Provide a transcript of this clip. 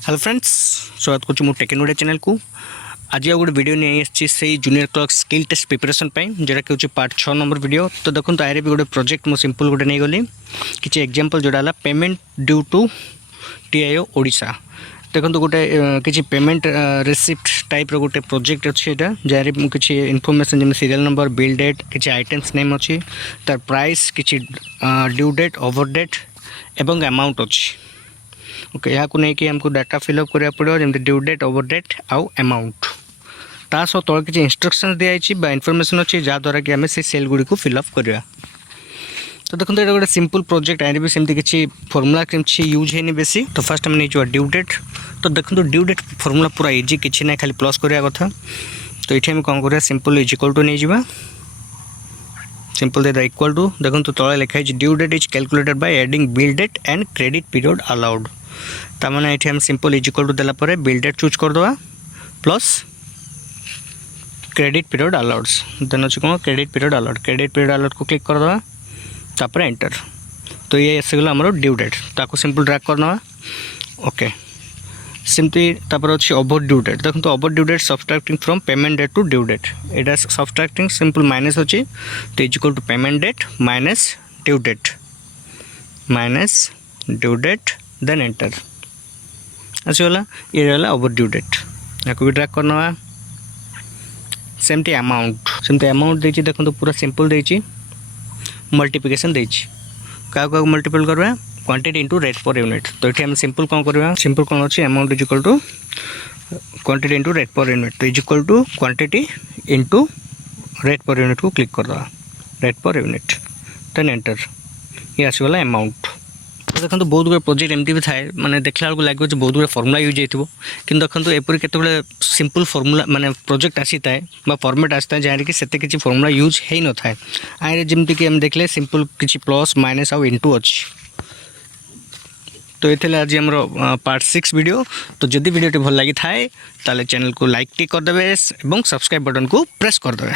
Hello friends, स्वागत करुँ मो टेक्नोलॉजी चैनल को। आज आ गोटे वीडियो नहीं आसी से junior clerk skill test preparation जोटा कि पार्ट 6 नंबर वीडियो। तो देखो आए भी गोटे प्रोजेक्ट मो सिंपल गोटे नहीं गली कि एग्जांपल जोड़ा है payment due to TIO Odisha. देखो गोटे किसी पेमेंट रिसिप्ट टाइप गोटे प्रोजेक्ट अच्छे जहाँ किसी इनफॉरमेशन जमी सीरियल नंबर, बिल डेट, किसी आइटम्स नेम अच्छी, तार प्राइस, किसी ड्यू डेट, ओवर डेट एवं अमाउंट अच्छी। ओके, यहाँ को लेकिन हमको डाटा फिलअप करा पड़ो जमी ड्यू डेट, ओवर डेट आउ अमाउंट। ता सह तौर किसी इंस्ट्रक्शन दिखाई इनफॉरमेशन अच्छी जहाँद्वारा कि आम से सेल गुड़ी को फिलअप करवा। तो देखो ये गोटे सिंपल प्रोजेक्ट आए भी सेमती किसी फॉर्मूला किसी यूज है बेसी। तो फास्ट आम नहीं ड्यू डेट। तो देखो ड्यू डेट फॉर्मूला पूरा इजी, किसी ना खाली प्लस करवा कथा। तो ये आम कौन करवा, सिंपल इज इक्वल टू नहीं जावा, सिंपल दे इक्वल टू। देखो तो तले लिखाई due date is calculated by adding bill date and credit period allowed. ताने ये सिंपल इज इक्वल टू देला परे बिल डेट चूज करदे प्लस क्रेडिट पीरियड अलाउड्स। देन अच्छे कौन क्रेडिट पीरियड अलाउड को क्लिक करदे, तापर एंटर। तो ये आसगला आमर ड्यू डेट, ताको सिंपल ड्रैग करना। ओके, सिमती तापर अच्छे ओवर ड्यू डेट। देखो तो over due date subtracting from payment date to due date, एटा सब्सट्रैक्टिंग सिंपल माइनस अच्छी। तो is equal to payment date minus due date then enter आसगला। ये रहा ओवर ड्यू डेट, या भी ड्रैग करना। सेमती अमाउंट देखिए, देखो तो पूरा सिंपल देखिए मल्टीप्लिकेशन देखिए। क्या मल्टीपल करवा, quantity into rate per unit. तो ये हम सिंपल कौन करवा, सिंपल कौन अच्छे amount is equal to quantity into rate per unit. तो is equal to quantity into rate per unit को क्लिक करदे, rate per unit then enter. ये आसगला अमाउंट। तो देखो बहुत गुड प्रोजेक्ट एमती भी थाए, माने देखला बेलू लगे बहुत गुड फॉर्मूला यूज होइथिबो, किंतु देखो एपरी केते सिंपल फॉर्मूला माने प्रोजेक्ट आसी थाए बा फॉर्मेट आसी थाए जहाँ कि सेते किसी फॉर्मूला यूज है न थाए। आए जमती कि हम देखले सिंपल किसी प्लस माइनस आउ इनटू अच्छी। तो ये आज आम पार्ट 6 वीडियो। तो जदि वीडियो भल लगी थाए ताले चैनल को लाइक टी करदे और सब्सक्राइब बटन को प्रेस करदे।